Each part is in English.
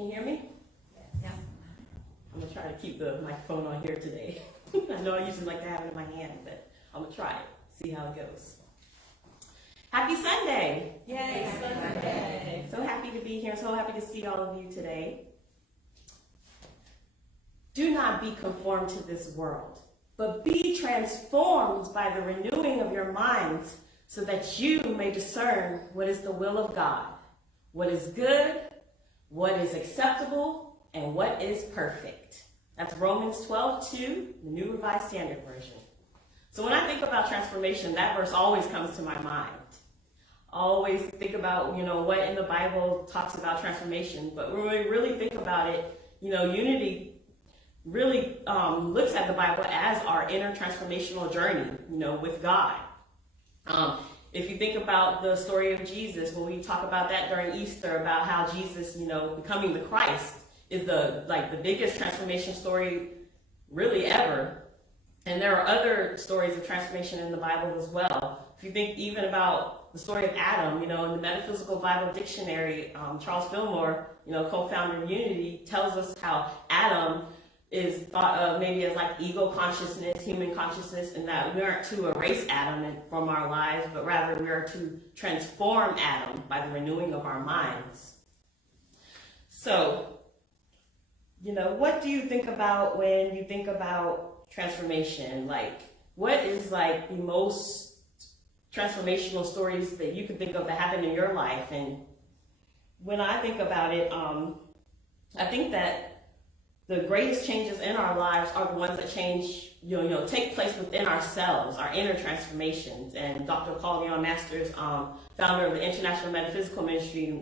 Can you hear me? Yeah. I'm gonna try to keep the microphone on here today. I know I usually like to have it in my hand, but I'm gonna try it, see how it goes. Happy Sunday! Yay, Sunday! So happy to be here, so happy to see all of you today. Do not be conformed to this world, but be transformed by the renewing of your minds, so that you may discern what is the will of God, what is good, what is acceptable, and what is perfect. That's Romans 12:2, the New Revised Standard Version. So when I think about transformation, that verse always comes to my mind. I always think about, what in the Bible talks about transformation. But when we really think about it, unity really looks at the Bible as our inner transformational journey, with God. If you think about the story of Jesus, when we talk about that during Easter, about how Jesus, becoming the Christ is the biggest transformation story really ever. And there are other stories of transformation in the Bible as well. If you think even about the story of Adam, in the Metaphysical Bible Dictionary, Charles Fillmore, co-founder of Unity, tells us how Adam is thought of maybe as like ego consciousness, human consciousness, and that we aren't to erase Adam from our lives, but rather we are to transform Adam by the renewing of our minds. So, what do you think about when you think about transformation? What is the most transformational stories that you can think of that happened in your life? And when I think about it, I think that the greatest changes in our lives are the ones that take place within ourselves, our inner transformations. And Dr. Paul Leon Masters, founder of the International Metaphysical Ministry,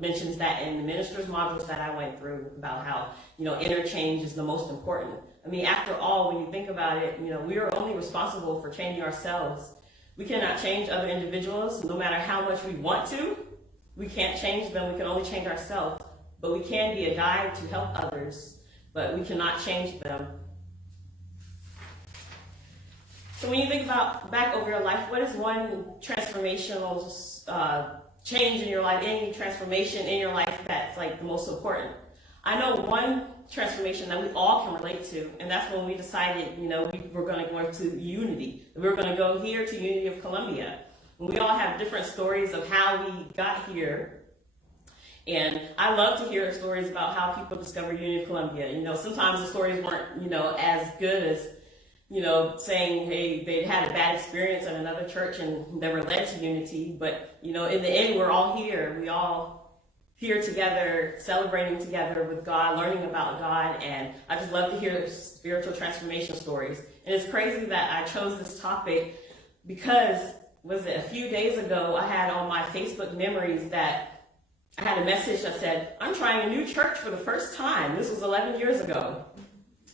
mentions that in the minister's modules that I went through about how, inner change is the most important. I mean, after all, when you think about it, we are only responsible for changing ourselves. We cannot change other individuals, no matter how much we want to. We can't change them. We can only change ourselves. But we can be a guide to help others, but we cannot change them. So when you think about back over your life, what is one transformational change in your life, any transformation in your life that's the most important? I know one transformation that we all can relate to, and that's when we decided, we were going to go to Unity. We were going to go here to Unity of Columbia. And we all have different stories of how we got here. And I love to hear stories about how people discover Unity of Columbia. Sometimes the stories weren't, as good as, saying, hey, they had a bad experience at another church and they were led to Unity. But, in the end, we're all here. We all here together, celebrating together with God, learning about God. And I just love to hear spiritual transformation stories. And it's crazy that I chose this topic because, a few days ago, I had on my Facebook memories that I had a message that said, I'm trying a new church for the first time. This was 11 years ago.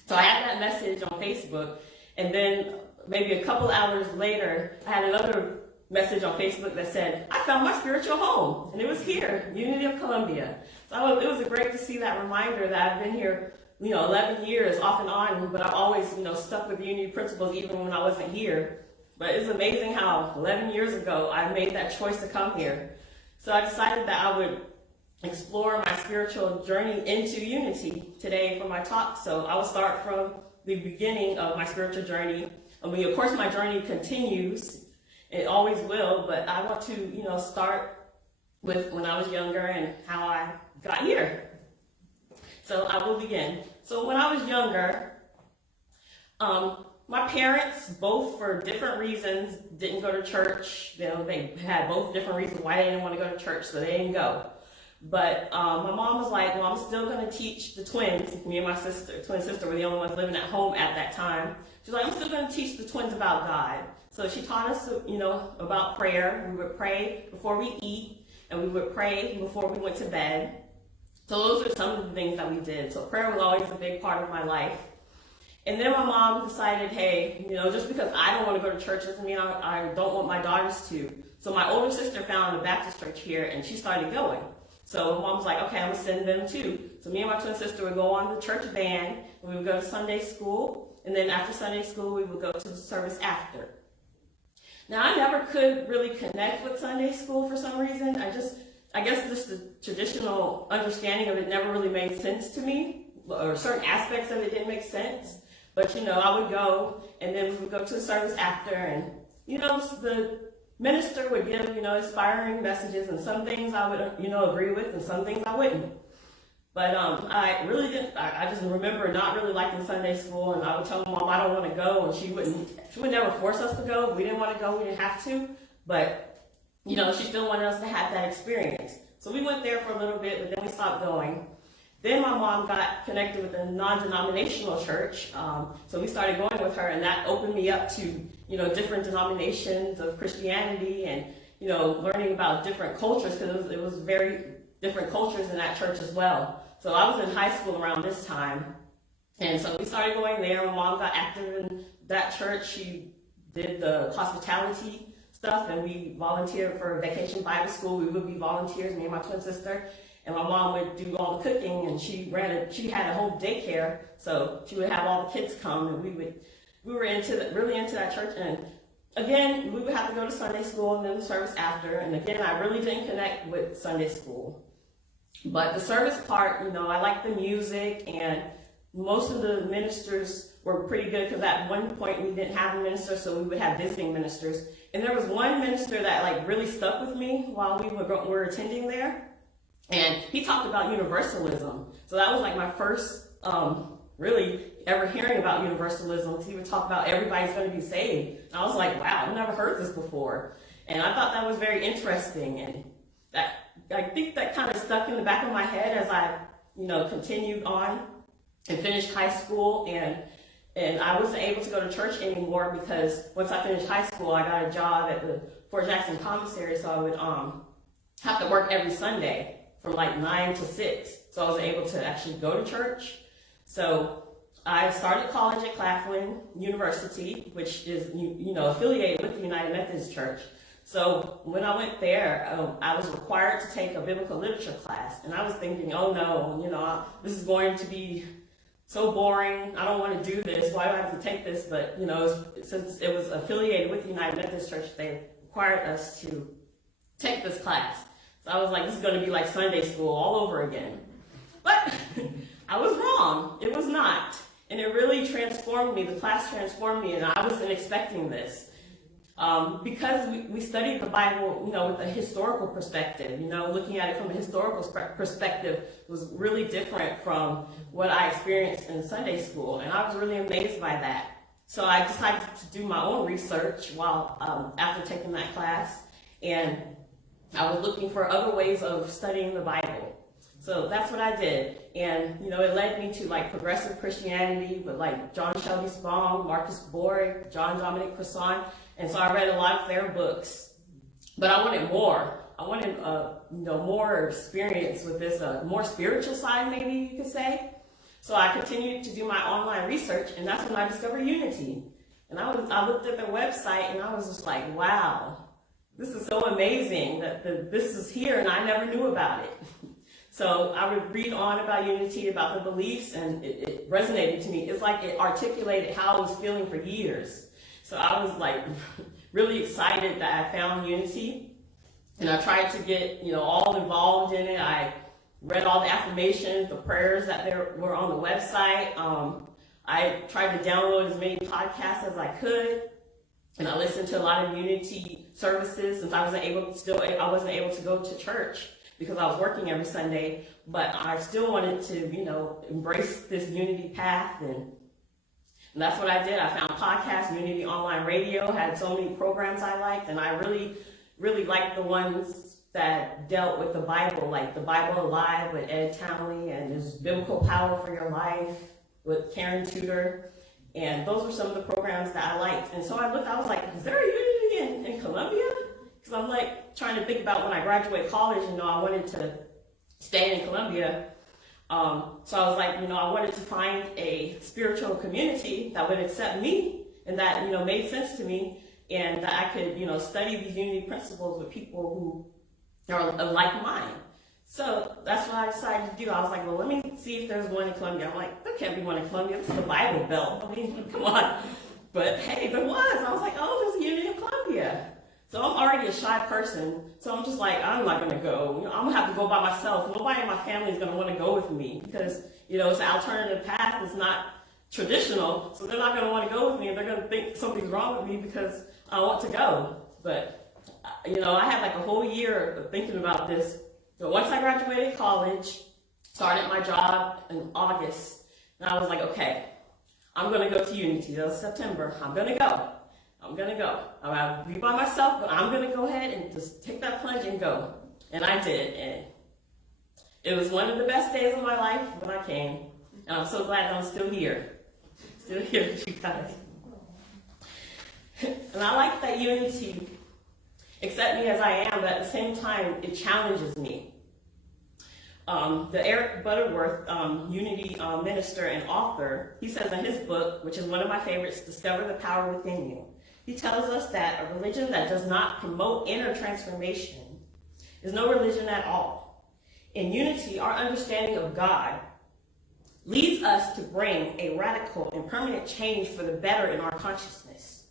So I had that message on Facebook. And then maybe a couple hours later, I had another message on Facebook that said, I found my spiritual home. And it was here, Unity of Columbia. So it was great to see that reminder that I've been here, 11 years off and on, but I've always, stuck with Unity principles even when I wasn't here. But it's amazing how 11 years ago, I made that choice to come here. So I decided that I would explore my spiritual journey into Unity today for my talk. So I will start from the beginning of my spiritual journey. Of course, my journey continues. It always will, but I want to, start with when I was younger and how I got here. So I will begin. So when I was younger, my parents, both for different reasons, didn't go to church. They had both different reasons why they didn't want to go to church, so they didn't go. But my mom was like, well, I'm still going to teach the twins. Me and my twin sister were the only ones living at home at that time. She's like, I'm still going to teach the twins about God. So she taught us, about prayer. We would pray before we eat, and we would pray before we went to bed. So those are some of the things that we did. So prayer was always a big part of my life. And then my mom decided, hey, just because I don't want to go to church doesn't mean I don't want my daughters to. So my older sister found a Baptist church here, and she started going. So mom was like, okay, I'm going to send them too. So me and my twin sister would go on the church van, and we would go to Sunday school. And then after Sunday school, we would go to the service after. Now, I never could really connect with Sunday school for some reason. I just I guess just the traditional understanding of it never really made sense to me, or certain aspects of it didn't make sense. But, I would go, and then we would go to the service after, and, the minister would give, inspiring messages, and some things I would, agree with, and some things I wouldn't. But I really didn't, I just remember not really liking Sunday school, and I would tell Mom I don't want to go, and she would never force us to go. If we didn't want to go, we didn't have to. But, she still wanted us to have that experience. So we went there for a little bit, but then we stopped going. Then my mom got connected with a non-denominational church, so we started going with her, and that opened me up to, different denominations of Christianity, and, learning about different cultures, because it was very different cultures in that church as well. So I was in high school around this time, and so we started going there. My mom got active in that church. She did the hospitality stuff, and we volunteered for Vacation Bible School. We would be volunteers, me and my twin sister. And my mom would do all the cooking, and she had a whole daycare, so she would have all the kids come, and we were really into that church. And again, we would have to go to Sunday school and then the service after. And again, I really didn't connect with Sunday school. But the service part, I liked the music, and most of the ministers were pretty good, because at one point we didn't have a minister, so we would have visiting ministers. And there was one minister that really stuck with me while we were attending there. And he talked about universalism. So that was my first really ever hearing about universalism, because he would talk about everybody's going to be saved. And I was like, wow, I've never heard this before. And I thought that was very interesting. And I think that kind of stuck in the back of my head as I, continued on and finished high school. And I wasn't able to go to church anymore, because once I finished high school, I got a job at the Fort Jackson commissary. So I would have to work every Sunday from 9 to 6. So I was able to actually go to church. So I started college at Claflin University, which is, affiliated with the United Methodist Church. So when I went there, I was required to take a biblical literature class. And I was thinking, oh no, this is going to be so boring. I don't want to do this. Why do I have to take this? But, since it was affiliated with the United Methodist Church, they required us to take this class. So I was like, this is going to be like Sunday school all over again. But I was wrong. It was not. And it really transformed me. The class transformed me, and I wasn't expecting this. Because we studied the Bible, with a historical perspective, looking at it from a historical perspective was really different from what I experienced in Sunday school. And I was really amazed by that. So I decided to do my own research after taking that class. And I was looking for other ways of studying the Bible. So that's what I did. And, it led me to progressive Christianity with John Shelby Spong, Marcus Borg, John Dominic Crossan. And so I read a lot of their books. But I wanted more. I wanted, more experience with this, more spiritual side, maybe you could say. So I continued to do my online research, and that's when I discovered Unity. And I looked at their website, and I was just like, wow. This is so amazing that this is here, and I never knew about it. So I would read on about Unity, about the beliefs, and it resonated to me. It's like it articulated how I was feeling for years. So I was really excited that I found Unity, and I tried to get all involved in it. I read all the affirmations, the prayers that were on the website. I tried to download as many podcasts as I could. And I listened to a lot of Unity services, since I wasn't able to go to church because I was working every Sunday. But I still wanted to, embrace this Unity path, and that's what I did. I found podcasts. Unity Online Radio had so many programs I liked, and I really, really liked the ones that dealt with the Bible, like the Bible Alive with Ed Townley, and there's Biblical Power for Your Life with Karen Tudor. And those were some of the programs that I liked. And so I was like, is there a Unity in Columbia? Because I'm trying to think about when I graduated college, I wanted to stay in Columbia. So I was like, I wanted to find a spiritual community that would accept me, and that, made sense to me, and that I could, study these Unity principles with people who are like mine. So that's what I decided to do. I was like, well, let me see if there's one in Columbia. I'm like, there can't be one in Columbia. This is the Bible Belt. I mean, come on. But hey, there was. I was like, oh, there's a Unity in Columbia. So I'm already a shy person. So I'm just like, I'm not gonna go. I'm gonna have to go by myself. Nobody in my family is gonna want to go with me because it's an alternative path. It's not traditional, so they're not gonna want to go with me. And they're gonna think something's wrong with me because I want to go. But I had like a whole year of thinking about this. So once I graduated college, started my job in August, and I was like, okay, I'm gonna go to Unity. That was September. I'm gonna go. I'm gonna be by myself, but I'm gonna go ahead and just take that plunge and go. And I did, and it was one of the best days of my life when I came. And I'm so glad I'm still here. Still here with you guys. And I like that Unity accept me as I am, but at the same time, it challenges me. The Eric Butterworth, Unity minister and author, he says in his book, which is one of my favorites, Discover the Power Within You, he tells us that a religion that does not promote inner transformation is no religion at all. In Unity, our understanding of God leads us to bring a radical and permanent change for the better in our consciousness.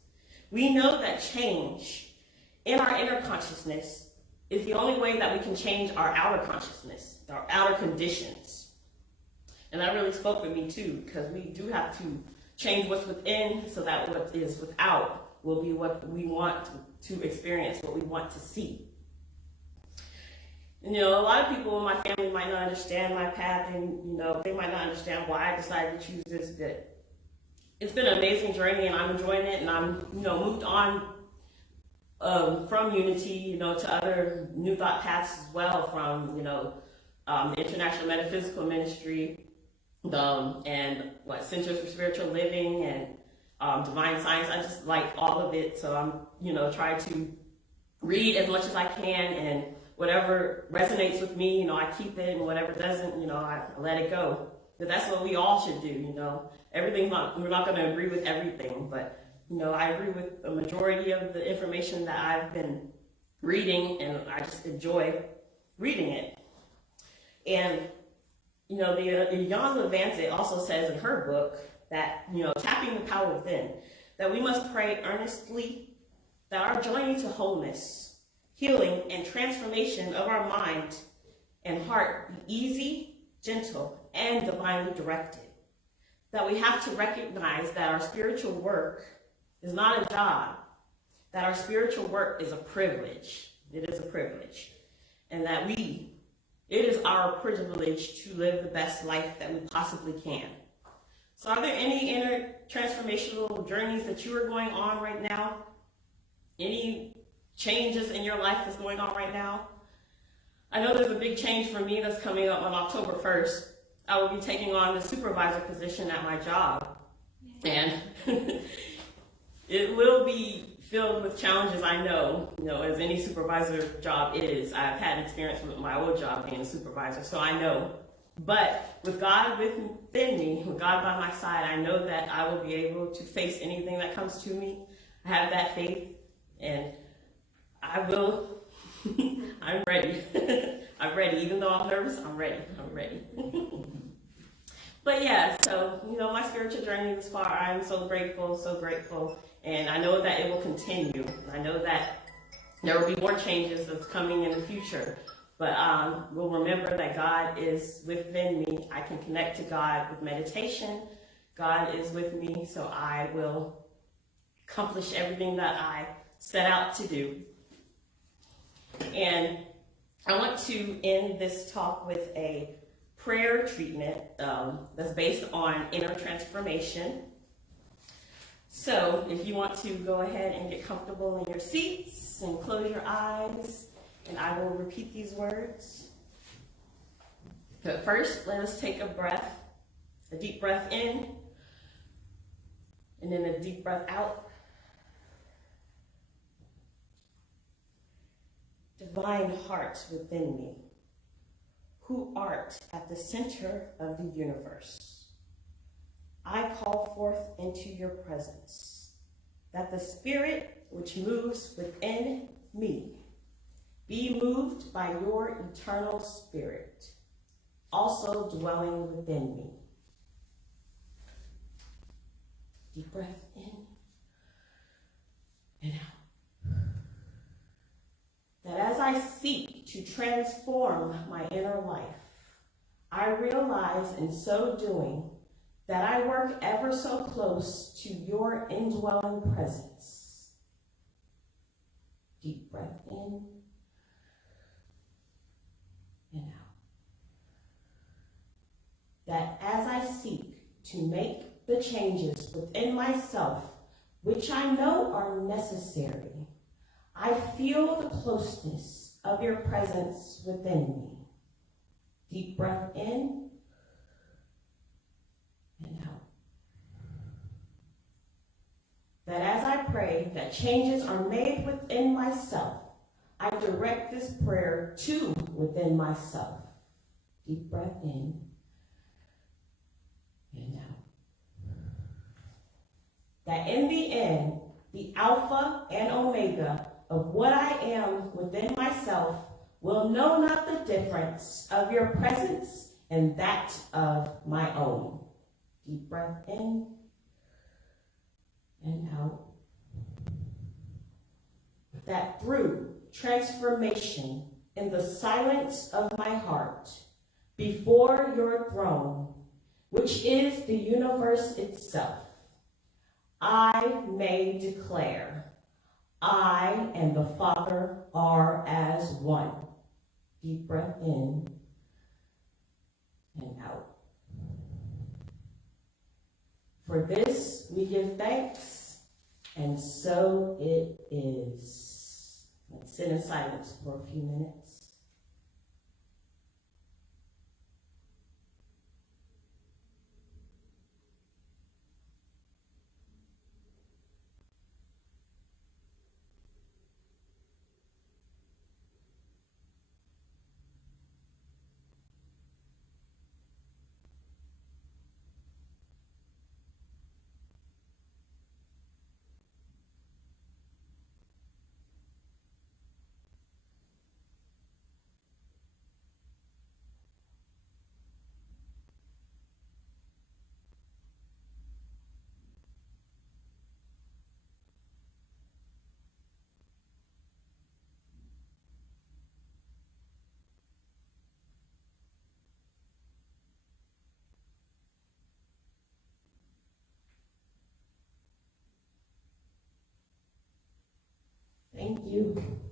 We know that change in our inner consciousness is the only way that we can change our outer consciousness, our outer conditions. And that really spoke to me too, because we do have to change what's within so that what is without will be what we want to experience, what we want to see. And, a lot of people in my family might not understand my path, and, they might not understand why I decided to choose this, but it's been an amazing journey, and I'm enjoying it, and I'm, moved on from Unity, to other New Thought paths as well, from, the International Metaphysical Ministry, and Centers for Spiritual Living, and Divine Science. I just like all of it, so I'm, trying to read as much as I can, and whatever resonates with me, I keep it, and whatever doesn't, I let it go. But that's what we all should do, we're not going to agree with everything, but, I agree with the majority of the information that I've been reading, and I just enjoy reading it. And, the Jan Levante also says in her book that, tapping the power within, that we must pray earnestly that our journey to wholeness, healing, and transformation of our mind and heart be easy, gentle, and divinely directed. That we have to recognize that our spiritual work is not a job, that our spiritual work is a privilege. It is a privilege. And that it is our privilege to live the best life that we possibly can. So are there any inner transformational journeys that you are going on right now? Any changes in your life that's going on right now? I know there's a big change for me that's coming up on October 1st. I will be taking on the supervisor position at my job. And it will be filled with challenges, I know, as any supervisor job is. I've had experience with my old job being a supervisor, so I know. But with God within me, with God by my side, I know that I will be able to face anything that comes to me. I have that faith, and I will. I'm ready. I'm ready. Even though I'm nervous, I'm ready. I'm ready. But yeah, so, my spiritual journey this far, I'm so grateful. And I know that it will continue. I know that there will be more changes that's coming in the future. But we'll remember that God is within me. I can connect to God with meditation. God is with me, so I will accomplish everything that I set out to do. And I want to end this talk with a prayer treatment that's based on inner transformation. So if you want to go ahead and get comfortable in your seats and close your eyes, and I will repeat these words. But first, let us take a deep breath in, and then a deep breath out. Divine heart within me, who art at the center of the universe, I call forth into your presence, that the spirit which moves within me be moved by your eternal spirit, also dwelling within me. Deep breath in and out. to transform my inner life. I realize in so doing that I work ever so close to your indwelling presence. Deep breath in and out. That as I seek to make the changes within myself, which I know are necessary, I feel the closeness of your presence within me. Deep breath in and out. That as I pray that changes are made within myself, I direct this prayer to within myself. Deep breath in and out. That in the end, the Alpha and Omega of what I am within myself will know not the difference of your presence and that of my own. Deep breath in and out. That through transformation in the silence of my heart, before your throne, which is the universe itself, I may declare, I and the Father are as one. Deep breath in and out. For this we give thanks, and so it is. Let's sit in silence for a few minutes. Thank you.